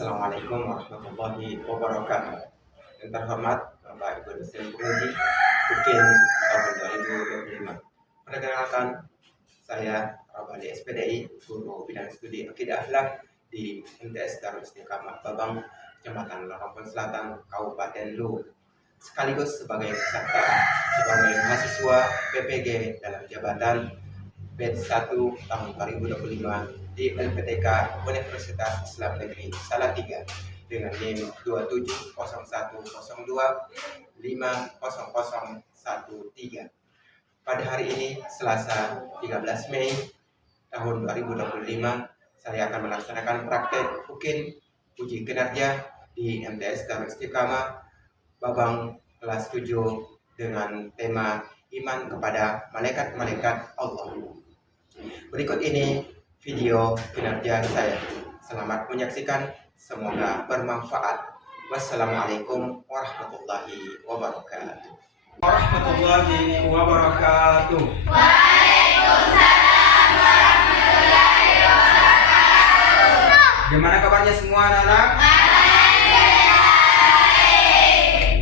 Assalamualaikum warahmatullahi wabarakatuh. Yang terhormat Bapak Ibu dosen penguji UKIN tahun 2025. Perkenalkan, saya Rabali SPDI, guru bidang studi Akidah Akhlak di MTS Darul Istiqamah Babang, Kecamatan Lampung Selatan, Kabupaten Luwu. Sekaligus sebagai peserta sebagai mahasiswa PPG dalam jabatan batch 1 tahun 2025 di LPTK Universitas Islam Negeri Salatiga dengan NIM 270102500013. Pada hari ini Selasa 13 Mei tahun 2025, saya akan melaksanakan praktek UKIN uji kinerja di MTS Darul Istiqamah Babang kelas 7 dengan tema iman kepada malaikat-malaikat Allah. Berikut ini video kinerja saya. Selamat menyaksikan, semoga bermanfaat. Wassalamualaikum warahmatullahi wabarakatuh. Warahmatullahi wabarakatuh. Waalaikumsalam warahmatullahi wabarakatuh. Gimana kabarnya semua anak-anak?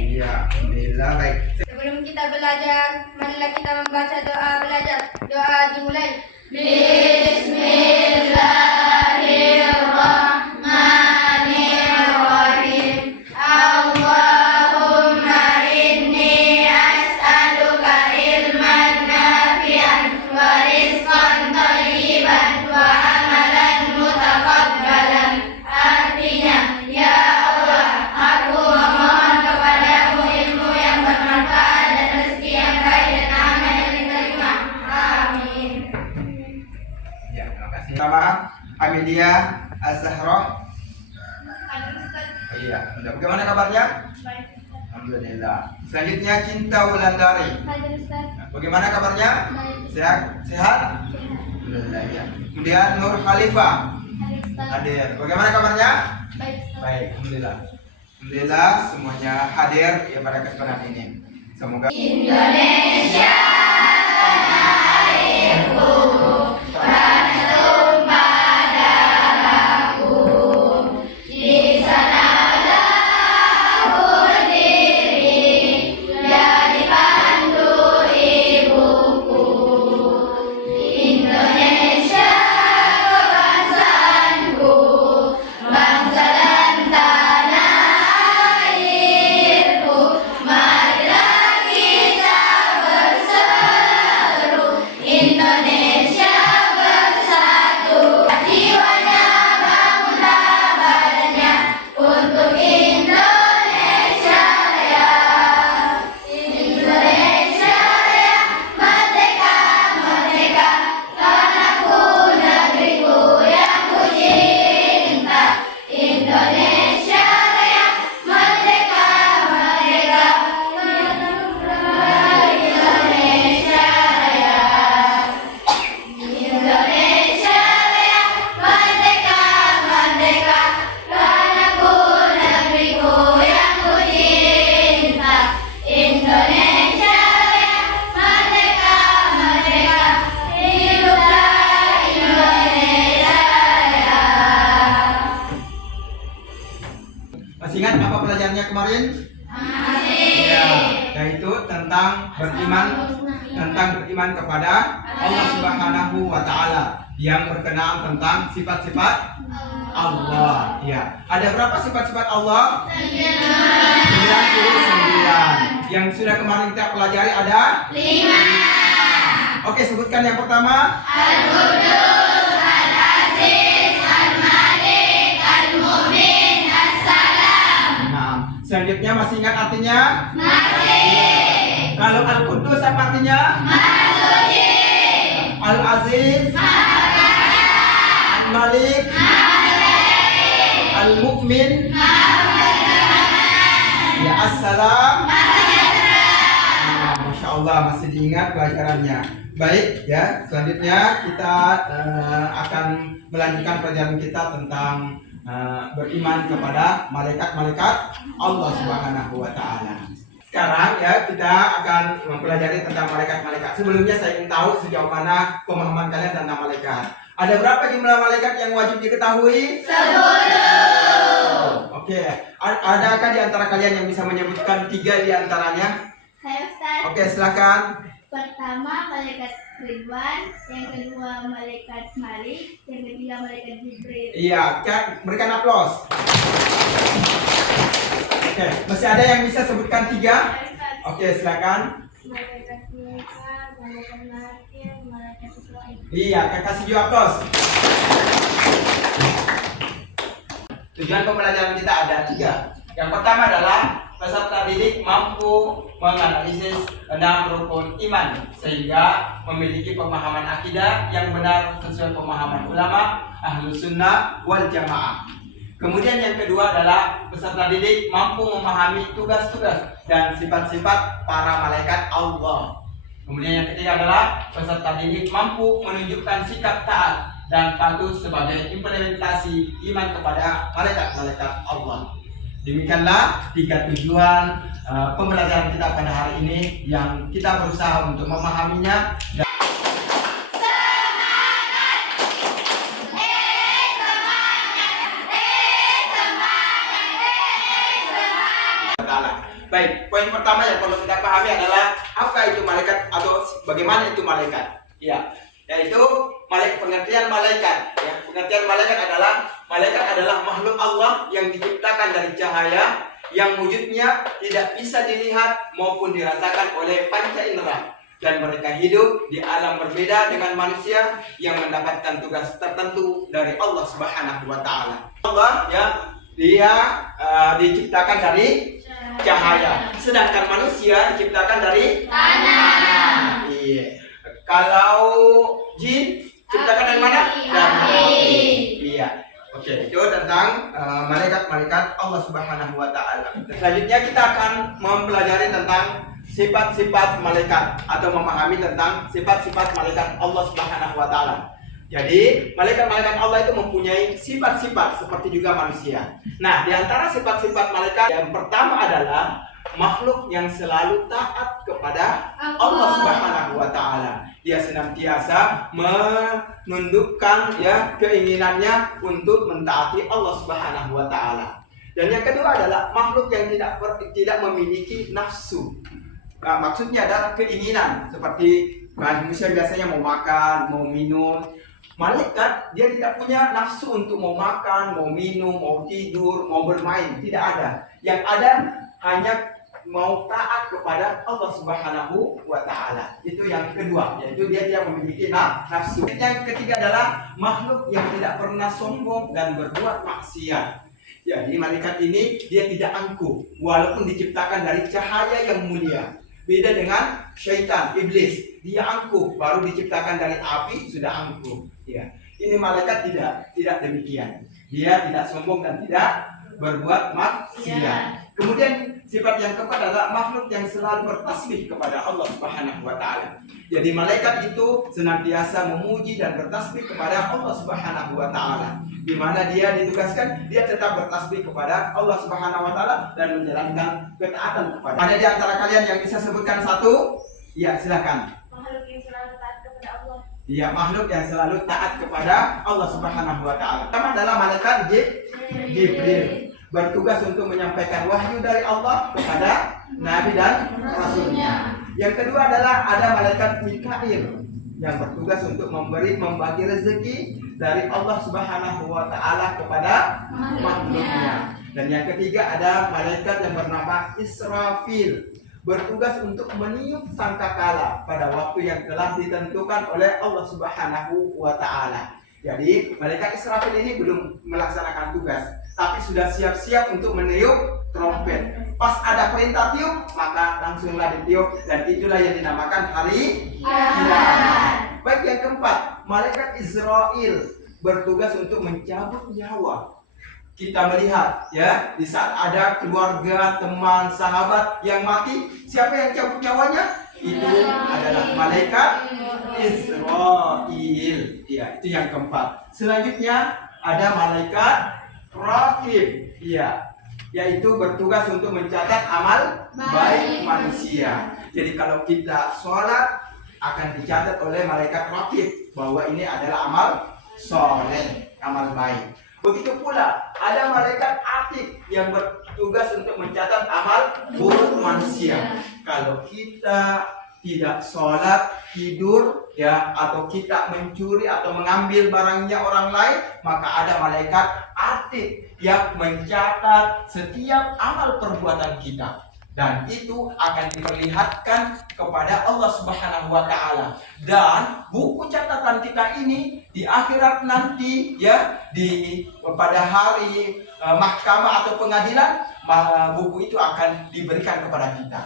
Iya, alhamdulillah baik. Sebelum kita belajar, marilah kita membaca doa belajar. Doa dimulai. Bismillahirrahmanirrahim. Allahumma inni as'aluka ilman nafi'an wa rizqan thayyiban wa amalan mutaqabbalan. Artinya, ya Allah, aku memohon kepadamu ilmu yang bermanfaat dan rezeki yang baik dan amal yang diterima. Amin. Ya, terima kasih. Nama Amelia Az-Zahra. Oh, iya, bagaimana kabarnya? Alhamdulillah. Selanjutnya Cinta Wulandari. Bagaimana kabarnya? Sehat? Sehat? Alhamdulillah ya. Kemudian Nur Khalifah. Hadir. Bagaimana kabarnya? Baik, alhamdulillah. Alhamdulillah semuanya hadir ya pada kesempatan ini. Semoga Indonesia airku bertumpah darahku, di sanalah aku berdiri, jadi pandu ibuku. Indonesia kebangsaanku, bangsa dan tanah airku. Marilah kita berseru, Indonesia bersatu. Jiwanya bangunlah badannya untuk Indonesia Raya. Indonesia Raya, merdeka, merdeka, tanahku, negeriku yang ku cinta. Indonesia Raya, merdeka, merdeka, Indonesia Raya. Indonesia Raya, merdeka, merdeka, tanahku, negeriku yang ku cinta. Indonesia Raya, merdeka, merdeka, hiduplah Indonesia Raya. masih ingat apa pelajarannya kemarin? Ya, yaitu tentang beriman kepada Allah Subhanahu wa taala yang berkenaan tentang sifat-sifat Allah. Ya. Ada berapa sifat-sifat Allah? 99. Yang sudah kemarin kita pelajari ada 5. Oke, sebutkan yang pertama. Al-Qudus, Al-Aziz, Al-Malik, Al-Mu'min, As-Salam. Nah, selanjutnya masih ingat artinya? Masih. Kalau Al-Qudus apa artinya? Masuci. Al-Aziz, Al-Malik, Al-Mu'min, ya As-Salam. Nah, Masya Allah masih diingat pelajarannya. Baik ya, selanjutnya kita akan melanjutkan pelajaran kita tentang beriman kepada malaikat-malaikat Allah Subhanahu wa taala. Sekarang ya kita akan mempelajari tentang malaikat-malaikat. Sebelumnya saya ingin tahu sejauh mana pemahaman kalian tentang malaikat. Ada berapa jumlah malaikat yang wajib diketahui? 10. Oke, adakah di antara kalian yang bisa menyebutkan 3 di antaranya? Saya Ustaz. Oke, silakan. Pertama malaikat Ridwan, yang kedua malaikat Malik, yang ketiga malaikat Jibril. Iya, berikan aplaus. Oke, masih ada yang bisa sebutkan 3? Saya Ustaz. Oke, silakan. Malaikat Mika, malaikat Nakir, malaikat Israel. Iya, kasih juga aplaus. Tujuan pembelajaran kita ada 3. Yang pertama adalah peserta didik mampu menganalisis 6 rukun iman sehingga memiliki pemahaman akidah yang benar sesuai pemahaman ulama Ahlus Sunnah wal Jamaah. Kemudian yang kedua adalah peserta didik mampu memahami tugas-tugas dan sifat-sifat para malaikat Allah. Kemudian yang ketiga adalah peserta didik mampu menunjukkan sikap taat dan patuh sebagai implementasi iman kepada malaikat-malaikat Allah. Demikianlah 3 tujuan pembelajaran kita pada hari ini yang kita berusaha untuk memahaminya. Baik, poin pertama yang perlu kita pahami adalah apa itu malaikat atau bagaimana itu malaikat. Ya, yaitu pengertian malaikat. Ya, pengertian malaikat adalah makhluk Allah yang diciptakan dari cahaya yang wujudnya tidak bisa dilihat maupun dirasakan oleh panca indera, dan mereka hidup di alam berbeda dengan manusia yang mendapatkan tugas tertentu dari Allah Subhanahu wa taala. Allah ya, dia diciptakan dari cahaya, sedangkan manusia diciptakan dari tanah. Iya. Kalau jin diciptakan dari mana? Dari api. Iya. Oke, itu tentang malaikat-malaikat Allah Subhanahu wa taala. Selanjutnya kita akan mempelajari tentang sifat-sifat malaikat atau memahami tentang sifat-sifat malaikat Allah Subhanahu wa taala. Jadi, malaikat-malaikat Allah itu mempunyai sifat-sifat seperti juga manusia. Nah, di antara sifat-sifat malaikat yang pertama adalah makhluk yang selalu taat kepada Allah Subhanahu wa taala. Dia senantiasa menundukkan ya keinginannya untuk mentaati Allah Subhanahu wa taala. Dan yang kedua adalah makhluk yang tidak memiliki nafsu. Nah, maksudnya adalah keinginan, seperti manusia biasanya mau makan, mau minum. Malaikat dia tidak punya nafsu untuk mau makan, mau minum, mau tidur, mau bermain, tidak ada. Yang ada hanya mau taat kepada Allah Subhanahu wa taala. Itu yang kedua, yaitu dia tidak memiliki nafsu. Yang ketiga adalah makhluk yang tidak pernah sombong dan berbuat maksiat. Jadi malaikat ini dia tidak angkuh walaupun diciptakan dari cahaya yang mulia. Beda dengan syaitan, iblis, dia angkuh, baru diciptakan dari api sudah angkuh. Ya, ini malaikat tidak demikian. Dia tidak sombong dan tidak berbuat maksiat. Kemudian sifat yang keempat adalah makhluk yang selalu bertasbih kepada Allah Subhanahu wa taala. Jadi malaikat itu senantiasa memuji dan bertasbih kepada Allah Subhanahu wa taala. Di mana dia ditugaskan, dia tetap bertasbih kepada Allah Subhanahu wa taala dan menjalankan ketaatan kepada. Ada di antara kalian yang bisa sebutkan satu? Ya, silakan. Makhluk yang selalu taat kepada Allah. Iya, makhluk yang selalu taat kepada Allah Subhanahu wa taala. Pertama adalah malaikat Jibril, bertugas untuk menyampaikan wahyu dari Allah kepada nabi dan rasulnya. Yang kedua adalah ada malaikat Mikail yang bertugas untuk membagi rezeki dari Allah Subhanahu wa taala kepada makhluknya. Dan yang ketiga ada malaikat yang bernama Israfil, bertugas untuk meniup sangkakala pada waktu yang telah ditentukan oleh Allah Subhanahu wa taala. Jadi malaikat Israfil ini belum melaksanakan tugas, tapi sudah siap-siap untuk meniup trompet. Pas ada perintah tiup, maka langsunglah ditiup, dan itulah yang dinamakan hari kiamat. Baik, yang keempat, malaikat Israel bertugas untuk mencabut nyawa. Kita melihat ya, di saat ada keluarga, teman, sahabat yang mati, siapa yang cabut nyawanya? Itu adalah malaikat Israel. Ya, itu yang keempat. Selanjutnya ada malaikat Raqib. Ya, yaitu bertugas untuk mencatat amal baik manusia. Jadi kalau kita sholat akan dicatat oleh malaikat Raqib bahwa ini adalah amal soleh, amal baik. Begitu pula ada malaikat atid yang bertugas untuk mencatat amal buruk manusia. Kalau kita tidak sholat, tidur, ya, atau kita mencuri atau mengambil barangnya orang lain, maka ada malaikat atid yang mencatat setiap amal perbuatan kita. Dan itu akan diperlihatkan kepada Allah Subhanahu wa Ta'ala. Dan buku catatan kita ini di akhirat nanti, ya, pada hari mahkamah atau pengadilan, buku itu akan diberikan kepada kita.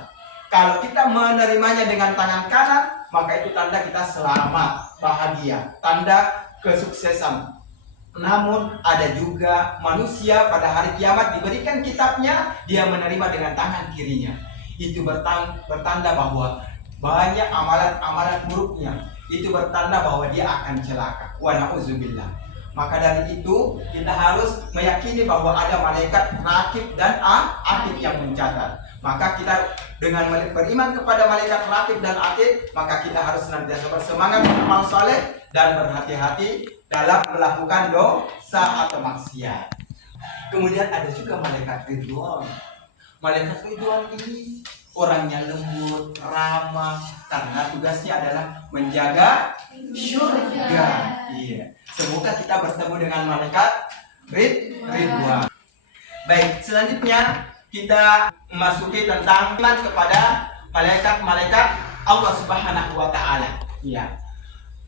Kalau kita menerimanya dengan tangan kanan, maka itu tanda kita selamat, bahagia, tanda kesuksesan. Namun ada juga manusia pada hari kiamat diberikan kitabnya, dia menerima dengan tangan kirinya. Itu bertanda bahwa banyak amalan-amalan buruknya. Itu bertanda bahwa dia akan celaka. Wa na'udzubillah. Maka dari itu kita harus meyakini bahwa ada malaikat rakib dan atid yang mencatat. Maka kita dengan beriman kepada malaikat rakib dan atid, maka kita harus senantiasa bersemangat beramal saleh dan berhati-hati dalam melakukan dosa atau maksiat. Kemudian ada juga malaikat Ridwan. Malaikat Ridwan ini orangnya lembut, ramah, karena tugasnya adalah menjaga surga. Iya. Semoga kita bertemu dengan malaikat Ridwan. Baik, selanjutnya kita memasuki tentang iman kepada malaikat-malaikat Allah Subhanahu wa Ta'ala. Iya.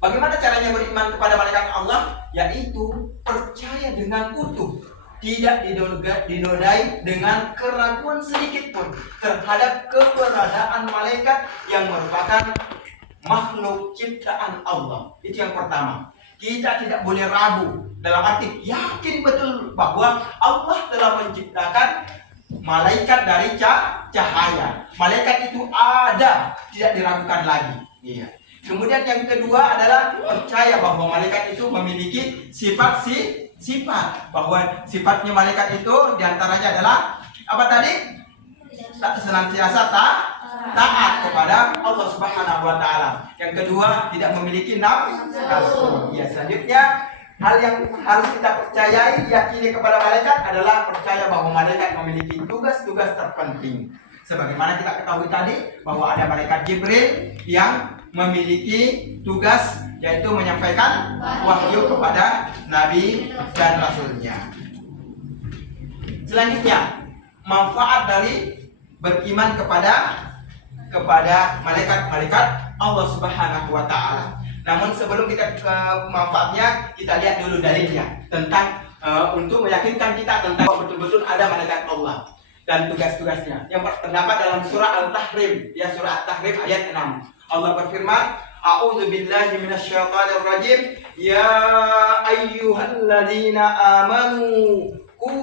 Bagaimana caranya beriman kepada malaikat Allah? Yaitu percaya dengan utuh, tidak dinodai dengan keraguan sedikit pun terhadap keberadaan malaikat yang merupakan makhluk ciptaan Allah. Itu yang pertama. Kita tidak boleh ragu, dalam arti yakin betul bahwa Allah telah menciptakan malaikat dari cahaya. Malaikat itu ada, tidak diragukan lagi. Iya. Kemudian yang kedua adalah percaya bahwa malaikat itu memiliki sifat, bahwa sifatnya malaikat itu diantaranya adalah apa tadi? Senantiasa taat kepada Allah Subhanahu wa Ta'ala. Yang kedua, tidak memiliki nafsu. Ya, selanjutnya hal yang harus kita percayai, yakini kepada malaikat adalah percaya bahwa malaikat memiliki tugas-tugas terpenting. Sebagaimana kita ketahui tadi bahwa ada malaikat Jibril yang memiliki tugas yaitu menyampaikan wahyu kepada Nabi dan Rasulnya. Selanjutnya, manfaat dari beriman kepada malaikat-malaikat Allah Subhanahu wa Ta'ala. Namun sebelum kita ke manfaatnya, kita lihat dulu dalilnya tentang untuk meyakinkan kita tentang betul-betul ada malaikat Allah dan tugas-tugasnya. Yang terdapat dalam surah Al-Tahrim, ya, surah Al-Tahrim ayat 6. Allah berfirman, A'udzu billahi minasyaitonir rajim. Ya ayyuhalladzina amanu qu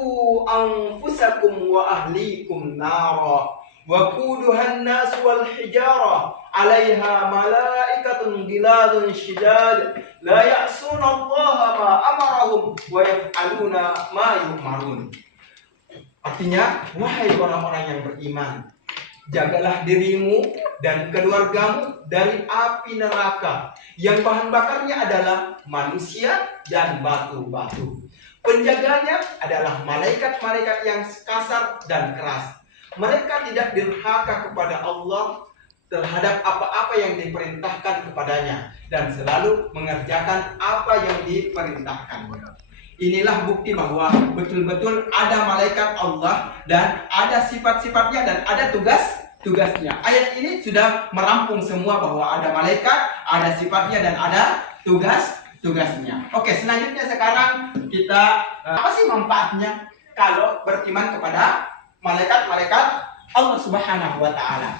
anfusakum wa ahlikum nara wa quduhan nas wal hijarah 'alaiha malaikatun ghiladun syidad la ya'suna Allaha ma amarahum wa yaf'aluna ma yu'marun. Artinya, wahai orang-orang yang beriman, jagalah dirimu dan keluargamu dari api neraka yang bahan bakarnya adalah manusia dan batu-batu. Penjaganya adalah malaikat-malaikat yang kasar dan keras. Mereka tidak durhaka kepada Allah terhadap apa-apa yang diperintahkan kepadanya dan selalu mengerjakan apa yang diperintahkannya. Inilah bukti bahwa betul-betul ada malaikat Allah dan ada sifat-sifatnya dan ada tugasnya. Ayat ini sudah merampung semua bahwa ada malaikat, ada sifatnya dan ada tugasnya. Oke, selanjutnya sekarang kita apa sih manfaatnya kalau beriman kepada malaikat-malaikat Allah Subhanahu wa Ta'ala?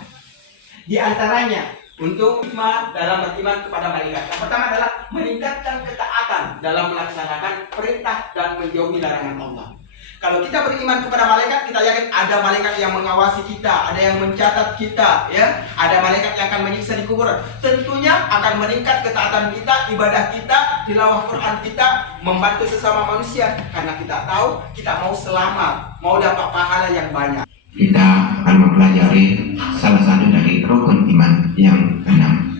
Di antaranya untuk hikmah dalam beriman kepada malaikat. Yang pertama adalah meningkatkan ketaatan dalam melaksanakan perintah dan menjauhi larangan Allah. Kalau kita beriman kepada malaikat, kita yakin ada malaikat yang mengawasi kita, ada yang mencatat kita, ya, ada malaikat yang akan menyiksa di kuburan. Tentunya akan meningkat ketaatan kita, ibadah kita, tilawah Quran kita, membantu sesama manusia, karena kita tahu kita mau selamat, mau dapat pahala yang banyak. Kita akan mempelajari salah satu dari rukun iman yang keenam,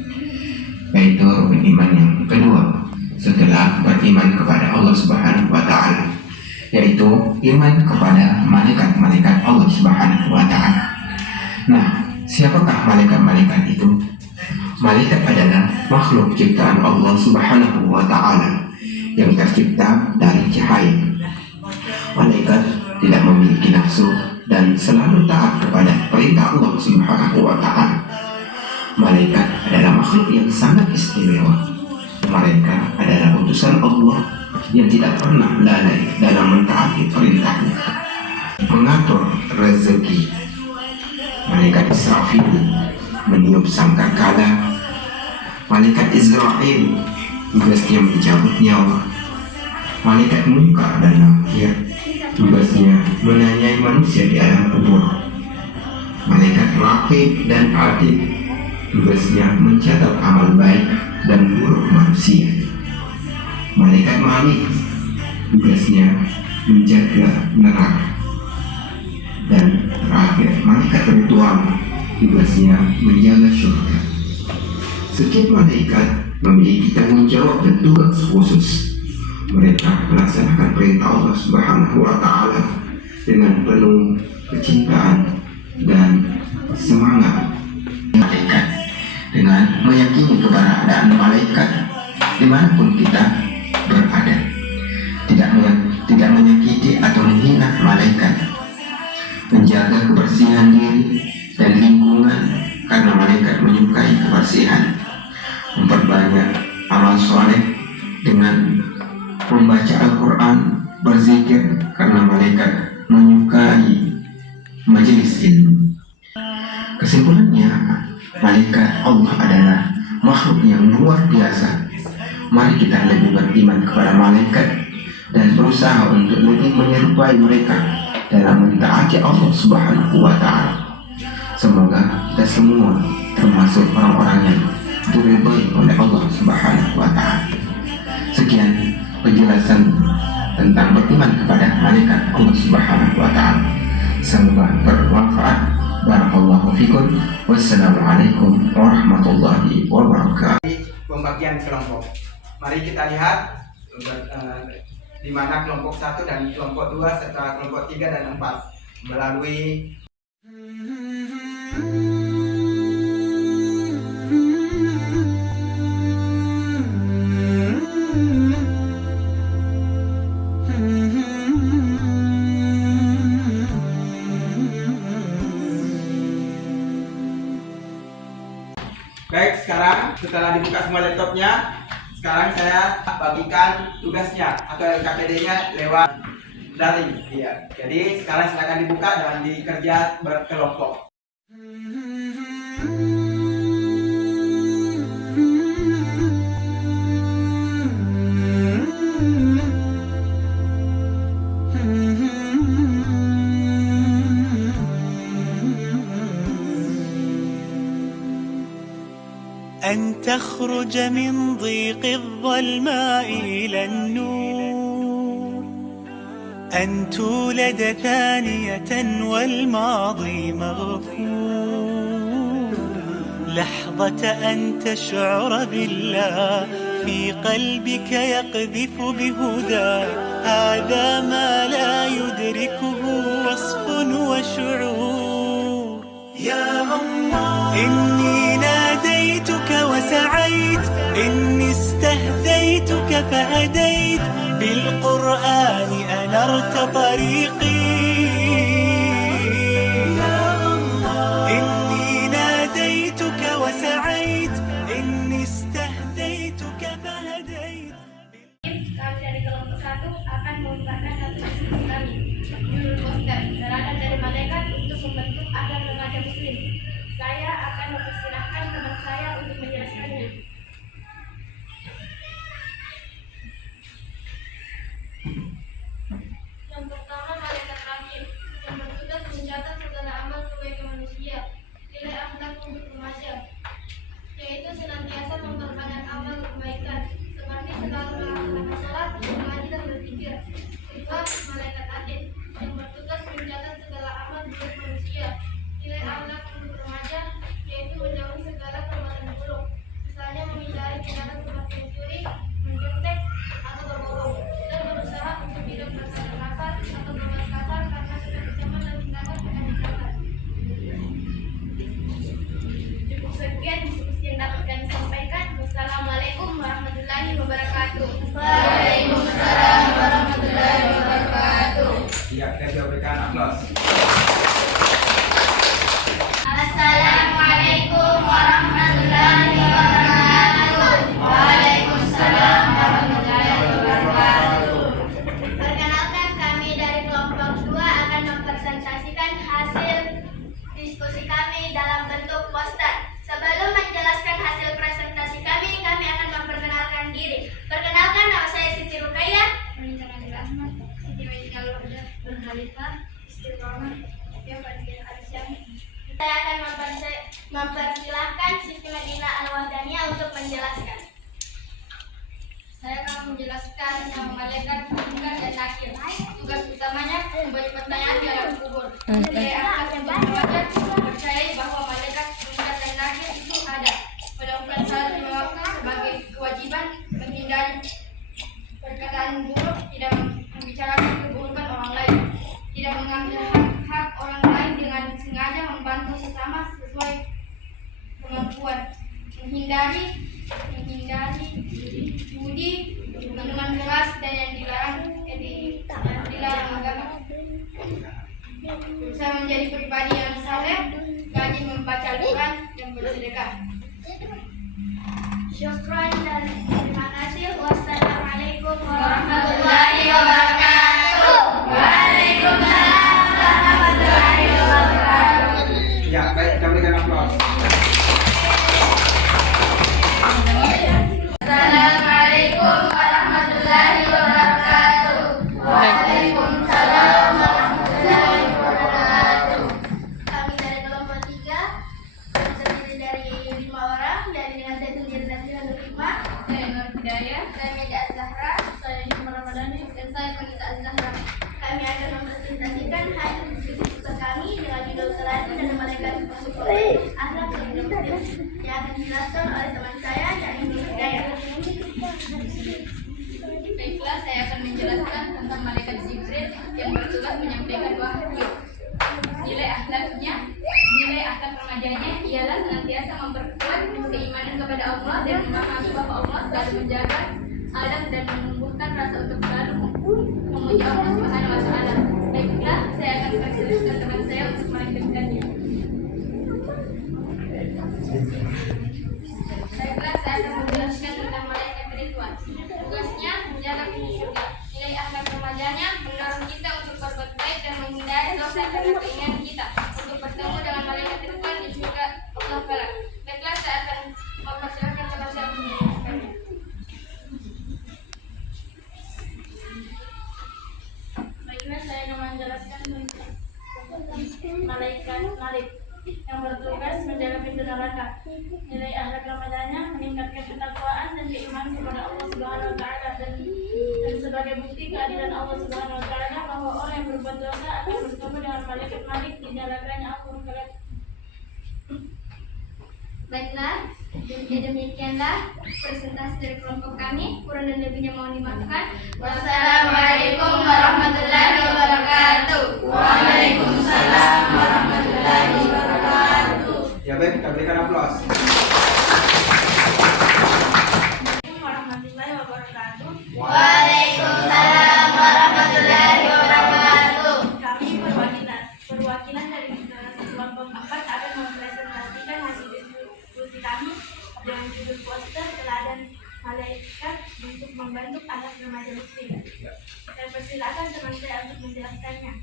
yaitu rukun iman yang kedua setelah beriman kepada Allah Subhanahu wa Ta'ala, yaitu iman kepada malaikat-malaikat Allah Subhanahu wa Ta'ala. Nah, siapakah malaikat-malaikat itu? Malaikat adalah makhluk ciptaan Allah Subhanahu wa Ta'ala yang tercipta dari cahaya. Malaikat tidak memiliki nafsu dan selalu taat kepada perintah Allah Subhanahu wa Ta'ala. Malaikat adalah makhluk yang sangat istimewa. Mereka adalah utusan Allah yang tidak pernah lalai dalam mentaati perintahnya. Mengatur rezeki. Malaikat Israfil meniup sangkakala. Malaikat Israel tugasnya mencabut nyawa. Malaikat Munkar dan Nakir tugasnya menanyai manusia di alam kubur. Malaikat Raqib dan Atid tugasnya mencatat amal baik dan buruk manusia. Malaikat Malik tugasnya menjaga neraka. Dan terakhir, malaikat Ridwan tugasnya menjaga surga. Setiap malaikat memiliki tanggung jawab dan tugas khusus. Mereka melaksanakan perintah Allah Subhanahu wa Ta'ala dengan penuh kecintaan dan semangat. Malaikat dengan meyakini keberadaan malaikat dimanapun kita berada, tidak menyakiti atau menghina malaikat, menjaga kebersihan diri dan lingkungan karena malaikat menyukai kebersihan, memperbanyak amal soleh dengan membaca Al-Quran, berzikir karena malaikat menyukai majelis ilmu. Kesimpulannya, malaikat Allah adalah makhluk yang luar biasa. Mari kita lebih beriman kepada malaikat dan berusaha untuk lebih menyerupai mereka dalam mentaati Allah Subhanahu wa Ta'ala. Semoga kita semua termasuk orang-orang yang diridhai oleh Allah Subhanahu wa Ta'ala. Sekian penjelasan tentang beriman kepada malaikat Allah Subhanahu wa Ta'ala. Semoga bermanfaat. Barakallahu fikum. Wassalamualaikum warahmatullahi wabarakatuh. Pembagian kelompok. Mari kita lihat di mana kelompok 1 dan kelompok 2 serta kelompok 3 dan 4 melalui Baik, sekarang setelah dibuka semua laptopnya, sekarang saya bagikan tugasnya atau LKPD-nya lewat daring. Iya. Jadi sekarang silakan dibuka dan dikerja berkelompok. أن تخرج من ضيق الظلماء إلى النور، أن تولد ثانية والماضي مغفور، لحظة أن تشعر بالله في قلبك يقذف بهدى، هذا ما لا يدركه وصف وشعور. يا الله إني ناديتك وسعيت، إني استهديتك فهديت، بالقرآن أنرت طريقي. يا الله إني ناديتك وسعيت، إني استهديتك فهديت. Kami dari kelompok 1 akan membubarkan satu diskusi kami. Nurul Poster, teladan dari malaikat untuk membentuk agar remaja muslim. Saya akan mempersilahkan teman saya untuk menjelaskannya. Yang pertama, malaikat rahim yang bertugas mencatat segala amal kebaikan manusia, nilai akhlak untuk remaja, yaitu senantiasa memperbanyak amal kebaikan seperti selalu melaksanakan sholat, mengaji dan berzikir. Kedua, malaikat atid yang bertugas mencatat segala amal buruk manusia, nilai akhlak untuk remaja, yaitu menjauhi Ya, kita berikan aplaus. Assalamualaikum warahmatullahi wabarakatuh. Waalaikumsalam warahmatullahi wabarakatuh. Perkenalkan, kami dari kelompok 2 akan mempresentasikan hasil diskusi kami dalam bentuk poster. Sebelum menjelaskan hasil presentasi kami akan memperkenalkan diri. Perkenalkan, nama saya Siti Rukaya. Saya akan mempersilahkan Siti Medina Al-Wahdaniyah untuk menjelaskan. Saya akan menjelaskan yang malaikat munkar dan nakir. Tugas utamanya memberi pertanyaan di alam kubur. Saya akan memperbaca percaya bahwa malaikat munkar dan nakir itu ada. Melakukan salat lima waktu sebagai kewajiban, menghindari perkataan buruk, tidak membicarakan keburukan orang lain, tidak mengambil hak orang lain dengan sengaja, membantu sesama sesuai kemampuan, menghindari judi, minuman keras dan yang dilarang agama. Berusaha menjadi pribadi yang saleh, rajin membaca Al-Quran dan bersedekah. Syukran dan terima kasih. Wassalamualaikum warahmatullahi wabarakatuh. Waalaikumsalam warahmatullahi wabarakatuh. Ya, baik, kita berikan aplaus. Assalamualaikum warahmatullahi wabarakatuh. Waalaikumsalam warahmatullahi wabarakatuh. Kami dari kelompok 3 terdiri dari 5 orang, dari dengan saya sendiri dan saya Nurima, saya Nur Hidayah, saya Meda Az-Zahra, saya Hikmah Ramadhani, dan saya Vanessa Az-Zahra. Kami akan mempresentasikan hasil diskusi kami dengan judul Selati dan Malaikat Bersyukur Akhlak Sebelum Muslim yang akan dijelaskan oleh teman saya yakni Nur Hidayah. Baiklah, saya akan menjelaskan tentang malaikat Jibril yang bertugas menyampaikan wahyu. Nilai akhlak remajanya ialah senantiasa memperkuat keimanan kepada Allah dan memahami bahwa Allah selalu menjaga alam dan menumbuhkan rasa untuk selalu memuji Allah Subhanahu wa Ta'ala. Baiklah, saya akan mempersilahkan teman saya untuk melanjutkannya. Baiklah, saya akan menjelaskan tentang malaikat Ridwan. Tugasnya menjaga pintu surga. Nilai akhlak remajanya mendorong kita untuk berbuat baik dan menghindari dosa karena keinginan kita untuk bertemu dengan malaikat Ridwan di surga Allah Ta'ala. Baiklah, saya akan mempersilahkan teman saya untuk menjelaskannya. Baiklah, saya akan menjelaskan tentang malaikat Malik yang bertugas menjaga pintu neraka. Nilai akhlak remajanya meningkatkan ketakwaan dan keimanan kepada Allah Subhanahu wa Ta'ala dan sebagai bukti keadilan Allah Subhanahu wa Ta'ala bahwa orang yang berbuat dosa akan bertemu dengan malaikat Malik di neraka-Nya Allah. Baiklah, demikianlah presentasi dari kelompok kami. Kurang dan lebihnya mohon dimaafkan. Wassalamualaikum warahmatullahi wabarakatuh. Waalaikumsalam warahmatullahi wabarakatuh. Ya, baik, kita berikan aplaus. Warahmatullahi wabarakatuh. Waalaikumsalam warahmatullahi wabarakatuh. Kami perwakilan dari kelompok 4 akan mempresentasikan hasil diskusi kami dengan judul poster Teladan Malaikat untuk Membentuk Anak Remaja Muslim. Saya persilakan teman saya untuk menjelaskannya.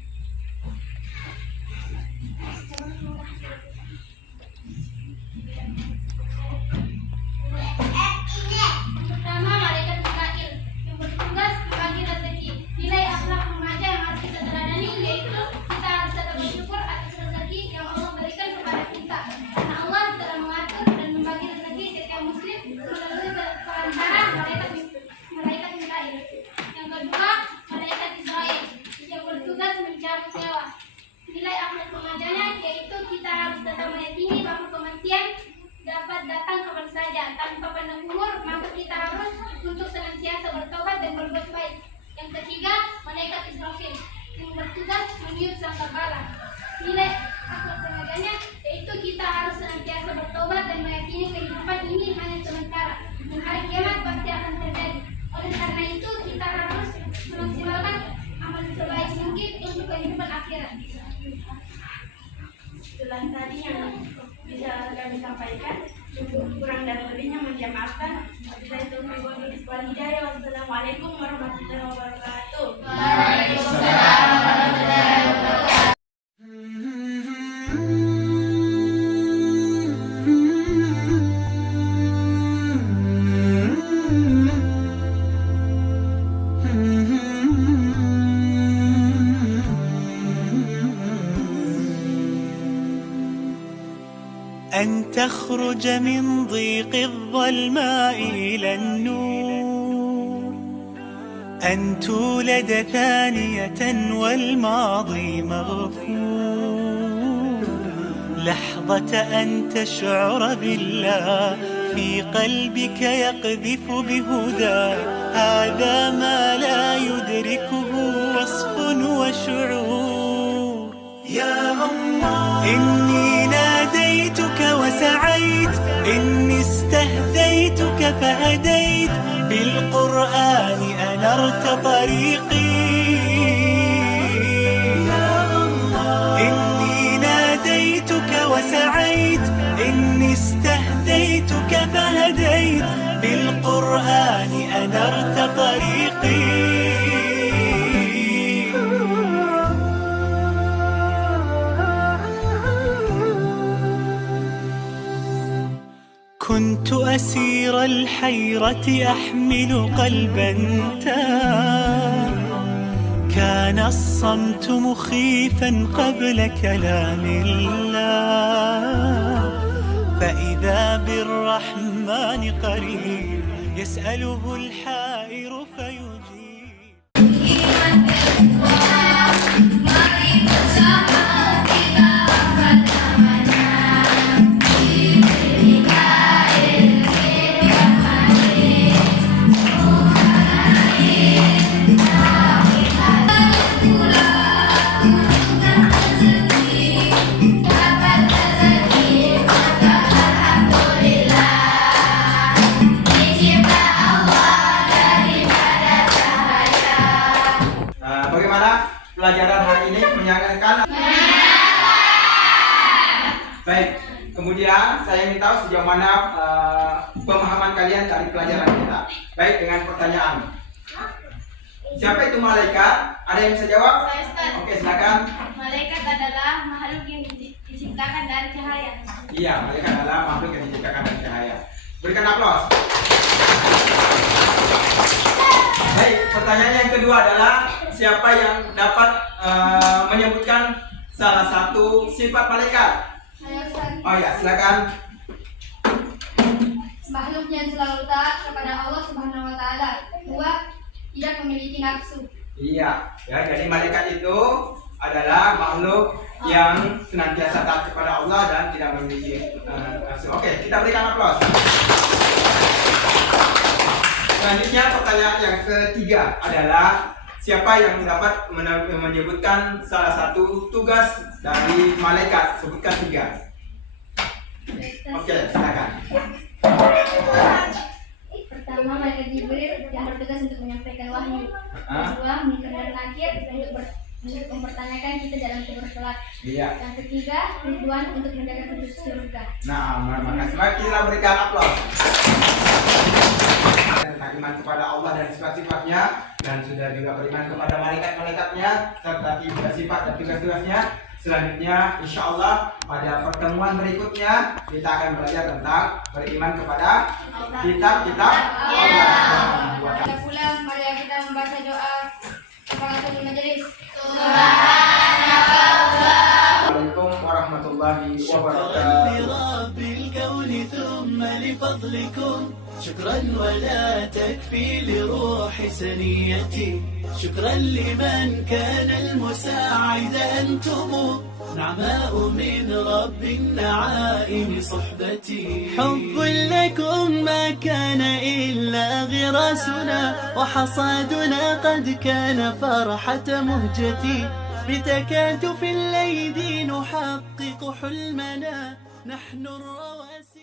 Pertama, malaikat Mikail yang bertugas membagi rezeki. Nilai akhlak remaja yang harus kita teladani yaitu kita harus tetap bersyukur atas rezeki yang Allah berikan kepada kita. Karena Allah telah mengatur dan membagi rezeki setiap muslim melalui perantaraan malaikat Mikail. Yang kedua, malaikat Israel yang bertugas mencabut nyawa. Nilai akhlak remajanya yaitu kita harus tetap meyakini bahwa kematian dapat datang kapan saja tanpa pandang umur, maka kita harus untuk senantiasa bertobat dan berbuat baik. Yang ketiga, malaikat Israfil yang bertugas meniup sangkakala. Nilai akhlak remajanya yaitu kita harus senantiasa bertobat dan meyakini kehidupan ini hanya sementara dan hari kiamat pasti akan terjadi. Oleh karena itu kita harus memaksimalkan amal sebaik mungkin untuk Setelah tadi yang bisa kami sampaikan, cukup kurang dan lebihnya mohon dimaafkan. Wabillahi taufiq wal hidayah. Wassalamualaikum warahmatullahi wabarakatuh. أن تخرج من ضيق الظلماء إلى النور، أن تولد ثانية والماضي مغفور، لحظة أن تشعر بالله في قلبك يقذف بهدى، هذا ما لا يدركه وصف وشعور. يا الله إني ناديتك وسعيت، إني استهديتك فهديت، بالقرآن أنرت طريقي. يا الله إني ناديتك وسعيت، إني استهديتك فهديت، بالقرآن أنرت طريقي. كنت أسير الحيرة أحمل قلبا تاه، كان الصمت مخيفا قبل كلام الله، فإذا بالرحمن قريب يسأله الحائر فيجيب. Bagaimana pelajaran hari ini? Menyenangkan? Baik, kemudian saya ingin tahu sejauh mana pemahaman kalian dari pelajaran kita. Baik, dengan pertanyaan. Siapa itu malaikat? Ada yang bisa jawab? Saya, Ustaz. Oke, silakan. Malaikat adalah makhluk yang diciptakan dari cahaya. Iya, malaikat adalah makhluk yang diciptakan dari cahaya. Berikan aplaus. Baik, pertanyaan yang kedua adalah siapa yang dapat menyebutkan salah satu sifat malaikat? Saya, Ustaz. Oh ya, silakan. Makhluk yang selalu taat kepada Allah Subhanahu wa taala. Dua, tidak memiliki nafsu. Iya, ya, jadi malaikat itu adalah makhluk yang senantiasa taat kepada Allah dan tidak memiliki nafsu. Oke, kita berikan aplaus. Selanjutnya pertanyaan yang ketiga adalah siapa yang dapat menyebutkan salah satu tugas dari malaikat? Sebutkan 3. Oke, silakan. Pertama, malaikat Jibril yang bertugas untuk menyampaikan wahyu. Kedua, munkar dan nakir untuk mempertanyakan kita dalam kubur kelak. Iya. Yang ketiga, Ridwan untuk menjaga penduduk surga. Nah, makasih. Mari kita berikan aplaus. Tentang iman kepada Allah dan sifat-sifatnya, dan sudah juga beriman kepada malaikat-malaikatnya serta sifat dan tugas-tugasnya. Selanjutnya, insya Allah pada pertemuan berikutnya kita akan belajar tentang beriman kepada kitab-kitab Allah. Pada pulang, mari kita membaca doa kafaratul majelis. Assalamualaikum warahmatullahi wabarakatuh. لرب الكون ثم لفضلكم شكرا ولا تكفي لروح سنيتي، شكرا لمن كان المساعد أنتم، نعماء من رب النعائم صحبتي. حب لكم ما كان إلا غراسنا، وحصادنا قد كان فرحة مهجتي، بتكاتف الأيدي نحقق حلمنا، نحن الرواسي.